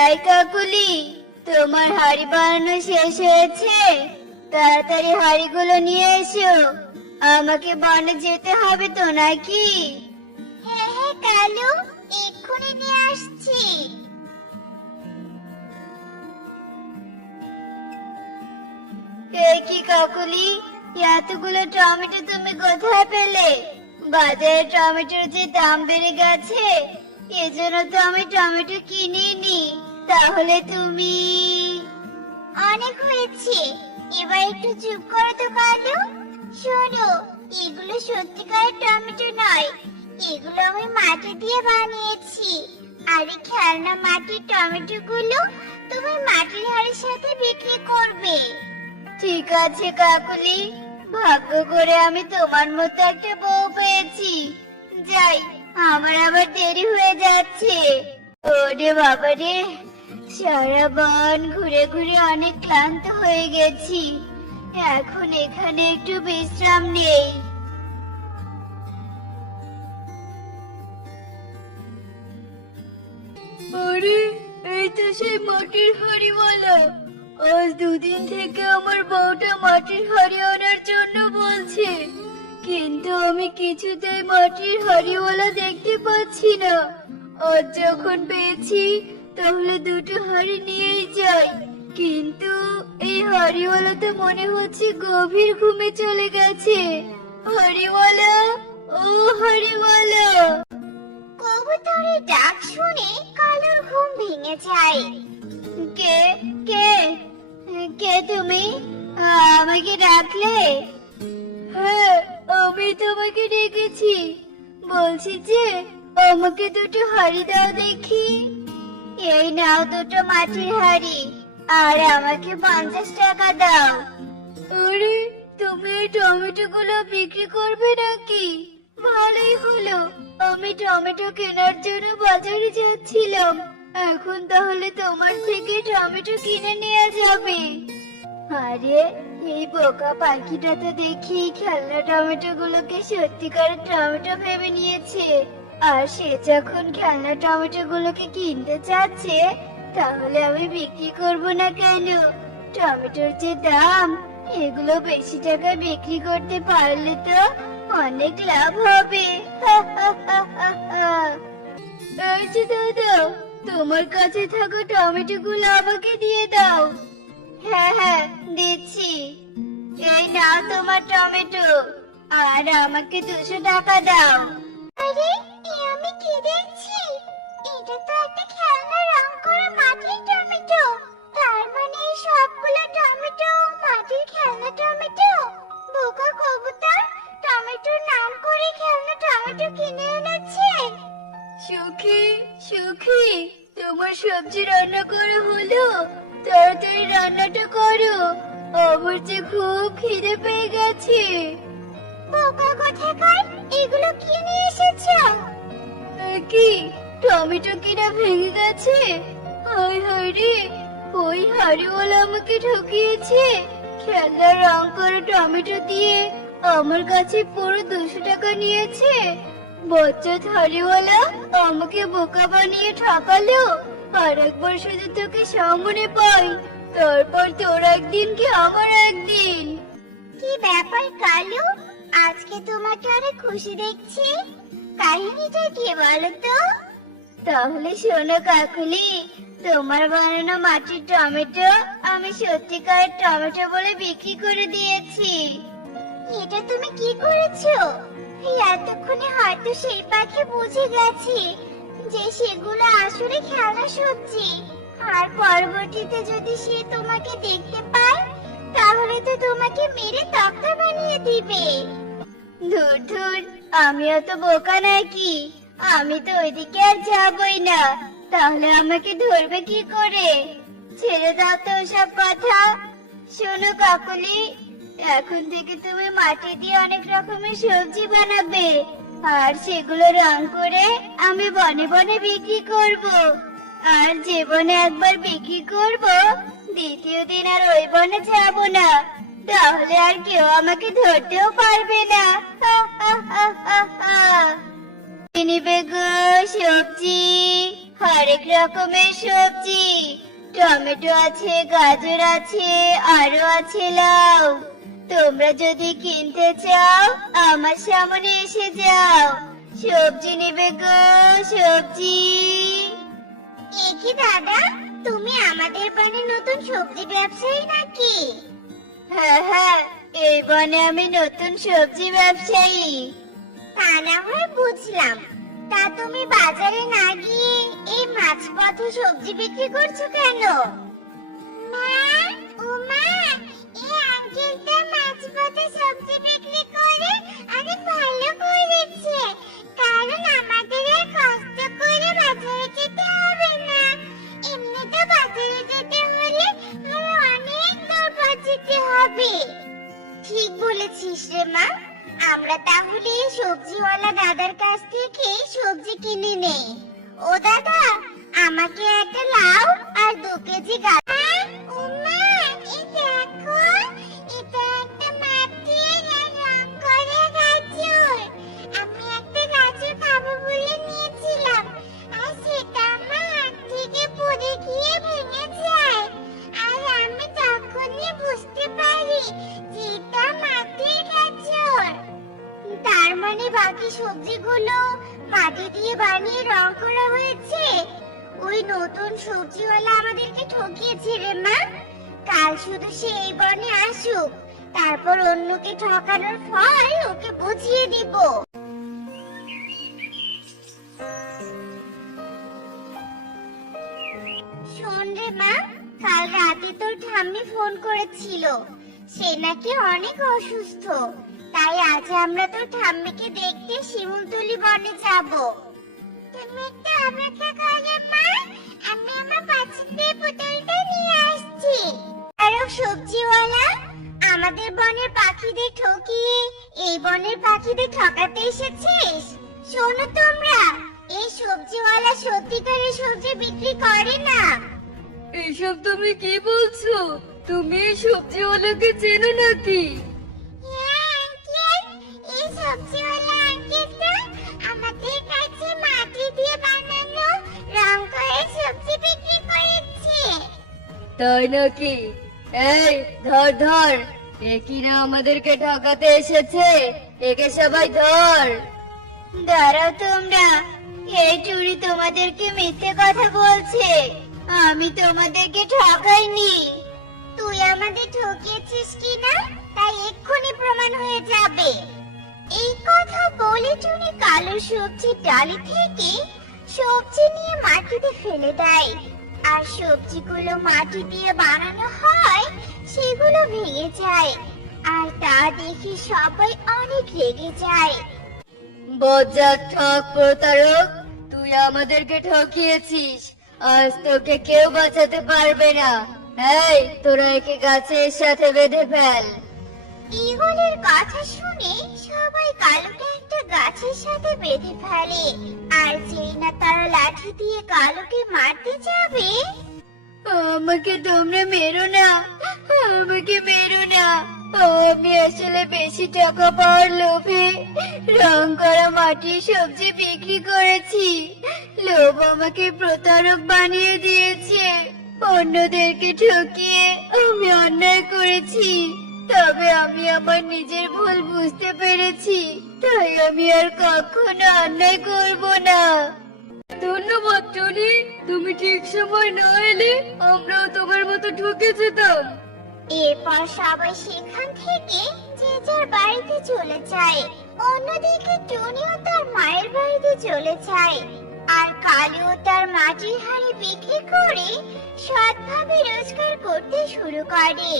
এই কাকুলি, তোমার হাড়ি বানানো শেষ হয়েছে? তাড়াতাড়ি হাড়িগুলো নিয়ে এসো, আমাকে বনে যেতে হবে তো নাকি? হ্যাঁ হ্যাঁ কালু, এক্ষুনি নিয়ে আসছি। কি কাকুলি, এতগুলো টমেটো তুমি কোথায় পেলে? বাজারে টমেটোর যে দাম বেড়ে গেছে, এজন্য তো আমি টমেটো কিনিনি। তাহলে তুমি... অনেক হয়েছে, এবার একটু চুপ করো তো কালু। শোনো, এগুলো সত্যিকারের টমেটো নয়, এগুলো আমি মাটি দিয়ে বানিয়েছি। আর এই খেলনা মাটির টমেটো গুলো তুমি মাটির হাড়ির সাথে বিক্রি করবে। ঠিক আছে কাকুলি, ভাগ্য করে আমি তোমার মতো একটা বউ পেয়েছি। যাই, আমার আবার দেরি হয়ে যাচ্ছে। ওরে বাবা রে, সারা বন ঘুরে ঘুরে অনেক ক্লান্ত হয়ে গেছি। এখন এখানে একটু বিশ্রাম নেই। আরে, এই তো সেই মাটির হাড়িওয়ালা। আজ দুদিন থেকে আমার বউটা মাটির হাড়ি আনার জন্য বলছে, কিন্তু আমি কিছুতেই মাটির হাড়িওয়ালা দেখতে পাচ্ছি না। আজ যখন পেয়েছি, তাহলে দুটো হাড়ি নিয়েই যাই। কিন্তু এই হাড়িওয়ালা তো মনে হচ্ছে গভীর ঘুমে চলে গেছে। হাড়িওয়ালা, ও হাড়িওয়ালা! কবুতরের ডাক শুনে কালুর ঘুম ভেঙে যায়। কে কে কে তুমি? আমাকে ডাকলে? হ্যাঁ, আমি তোমাকে ডেকেছি। বলছি যে আমাকে দুটো হাড়ি দাও দেখি। এই নাও দুটো মাটির হাড়ি, আর আমাকে 50 টাকা দাও। আরে, তুমি এই টমেটো গুলো বিক্রি করবে নাকি? ভালোই হলো, আমি টমেটো কেনার জন্য বাজারে যাচ্ছিলাম। এখন তাহলে তোমার থেকে টমেটো কিনে নেওয়া যাবে। আরে, এই বোকা পাখিটা তো দেখি খেলনা টমেটো গুলোকে সত্যিকারের টমেটো ভেবে নিয়েছে। আর সে যখন খেলনা টমেটো গুলোকে কিনতে চাচ্ছে, তাহলে আমি বিক্রি করব না কেন? টমেটোর যে দাম, এগুলো বেশি টাকায় বিক্রি করতে পারলে তো অনেক লাভ হবে। এই যে দাদা, তোমার কাছে থাকা টমেটো গুলো আমাকে দিয়ে দাও। হ্যাঁ হ্যাঁ, দিচ্ছি। এই নাও তোমার টমেটো, আর আমাকে 200 টাকা দাও। আরে, এ আমি কি দেখছি? এটা তো একটা খেলনা রং করা মাটির টমেটো। তার মানে এই সবগুলো টমেটো মাটির খেলনা টমেটো। বোকা কবুতর টমেটোর নাম করে খেলনা টমেটো কিনে এনেছে। সুখী, সুখী, তোমার সবজি রান্না করা হলো? তাড়াতাড়ি রান্নাটা করো, আমার যে খুব খিদে পেয়ে গেছে। বোকা কোথাকার, এগুলো কি নিয়ে এসেছো? কি, টমেটো কিনা ভেঙে গেছে? হায় হায় রে, ওই হাড়িওয়ালা আমাকে ঠকিয়েছে। খেলনার রং করে টমেটো দিয়ে আমার কাছে পুরো 200 টাকা নিয়েছে। বজ্জাত হাড়িওয়ালা আমাকে বোকা বানিয়ে ঠকালো। আর একবার শুধু তোকে সামনে পাই, তারপর তোর একদিন কি আমার একদিন। কি ব্যাপার কালু, আজকে তোমাকে অনেক খুশি দেখছি। কাহিনীটা কি বলো তো? তাহলে শোনো কাকুলি, তোমার বানানো মাটির টমেটো আমি সত্যিকারের টমেটো বলে বিক্রি করে দিয়েছি। এটা তুমি কি করেছো? এতক্ষণে হয়তো সেই পাখি বুঝে গেছে যে সেগুলো আসলে খেলনা সবজি। আর পরবর্তীতে যদি সে তোমাকে দেখতে পায়, তাহলে তো তোমাকে মেরে তক্তা বানিয়ে দিবে। ধুর ধুর, আমিও তো বোকা নাকি? আমি তো ওইদিকে আর যাবই না। তাহলে আমাকে ধরবে কি করে? ছেড়ে দাও তো সব কথা। শোনো কাকুলি, এখন থেকে তুমি মাটি দিয়ে অনেক রকমের সবজি বানাবে, আর সেগুলো রং করে আমি বনে বনে বিক্রি করব। আর যে বনে একবার বিক্রি করব, দ্বিতীয় দিন আর ওই বনে যাব না। তাহলে আর কেউ আমাকে ধরতেও পারবে না। হা হা হা হা হা। নিবে গো সবজি, হরেক রকমের সবজি, টমেটো আছে, গাজর আছে, আরো আছে লাউ। তোমরা যদি কিনতে চাও আমার সামনে এসে যাও, সবজি নেবে গো, সবজি। এ কি দাদা, তুমি আমাদের বনে নতুন সবজি ব্যবসায়ী নাকি? হ্যাঁ হ্যাঁ, এই বনে আমি নতুন সবজি ব্যবসায়ী। তা না হয় বুঝলাম, তা তুমি বাজারে না গিয়ে এই মাঝপথে সবজি বিক্রি করছো কেন? মা, ও মা, এই আঙ্কেলটা মাঝপথে সবজি বিক্রি করে অনেক ভালো করেছে, কারণ আমাদের আর কষ্ট করে বাজারে যেতে হবে না। এমনিতে বাজারে যেতে হলে আরো অনেক দূর পথ যেতে হবে। ঠিক বলেছিস রে মা, আমরা তাহলে এই সবজিওয়ালা দাদার কাছ থেকে সবজি কিনে নেই। ও দাদা, আমাকে একটা লাউ আর 2 কেজি গাজর। ওমা, এই দেখো, এটা একটা মাটির আর রং করা গাজর। আমি একটা গাজর খাবো বলে নিয়েছিলাম, আর সেটা আমার হাত থেকে পড়ে গিয়ে ভেঙে যায়। আর আমি তখনই বুঝতে পারি যে এটা মাটির গাজর। তার মানে বাকি সবজিগুলো মাটি দিয়ে বানিয়ে রং করা হয়েছে। ওই নতুন সবজিওয়ালা আমাদেরকে ঠকিয়েছে রে মা। কাল শুধু সে এই বনে আসুক, তারপর অন্যকে ঠকানোর ফল ওকে বুঝিয়ে দিব। শোন রে মা, কাল রাতে তোর ঠাম্মি ফোন করেছিল, সে নাকি অনেক অসুস্থ। তাই আজ আমরা তোর ঠাম্মিকে দেখতে শিমুলতলি বনে যাব। তুমি একটু অপেক্ষা করো মা, আমি আমার পছন্দের বোতলটা নিয়ে আসছি। আর সবজিওয়ালা, আমাদের বনের পাখিদের ঠকিয়ে এই বনের পাখিদের ঠকাতে এসেছিস? শোনো তোমরা, এই সবজিওয়ালা সত্যিকারের সবজি বিক্রি করে না। এসব তুমি কি বলছো? তুমি এই সবজিওয়ালাকে চেনো নাকি? হ্যাঁ আঙ্কেল, এই সবজিওয়ালা আঙ্কেলটা আমাদের কাছে মাটি দিয়ে বানানো রং করে সবজি বিক্রি করেছে। তাই নাকি? এই ধর ধর, এ কিনা আমাদেরকে ঠকাতে এসেছে, একে সবাই ধর। দাঁড়াও তোমরা, এই চুরি তোমাদেরকে মিথ্যে কথা বলছে, আমি তোমাদেরকে ঠকাইনি। তুই আমাদের ঠকিয়েছিস কিনা তাই এক্ষুনি প্রমাণ হয়ে যাবে। এই কথা বলে টুনি কালো সবজির ডালি থেকে সবজি নিয়ে মাটিতে ফেলে দেয়। আর সবজিগুলো মাটি দিয়ে বানানো হয়, সেগুলো ভেঙে যায়। আর তা দেখে সবাই অনেক রেগে যায়। বজ্জাত ঠক প্রতারক, তুই আমাদেরকে ঠকিয়েছিস, আজ তোকে কেউ বাঁচাতে পারবে না। এই তোরা একে গাছের সাথে বেঁধে ফেল। ঈগলের কথা শুনে সবাই কালোকে একটা গাছের সাথে বেঁধে ফেলে। আর যেই না তারা লাঠি দিয়ে কালোকে মারতে যাবে, আমাকে তোমরা মেরো না, আমাকে মেরো না। আমি আসলে বেশি টাকা পাওয়ার লোভে রং করা মাটির সবজি বিক্রি করেছি। লোভ আমাকে প্রতারক বানিয়ে দিয়েছে, অন্যদেরকে ঠকিয়ে আমি অন্যায় করেছি। তবে আমি আমার নিজের ভুল বুঝতে পেরেছি, তাই আমি আর কখনো অন্যায় করব না। ধন্যবাদ টনি, তুমি ঠিক সময় না এলে আমরাও তোমার মতো ঠকে যেতাম। এরপর সবাই সেখান থেকে যে যার বাড়িতে চলে যায়। অন্যদিকে টুনিও তার মায়ের বাড়িতে চলে যায়। আর কালু তার মাটির হাঁড়ি বিক্রি করে সৎভাবে রোজগার করতে শুরু করে।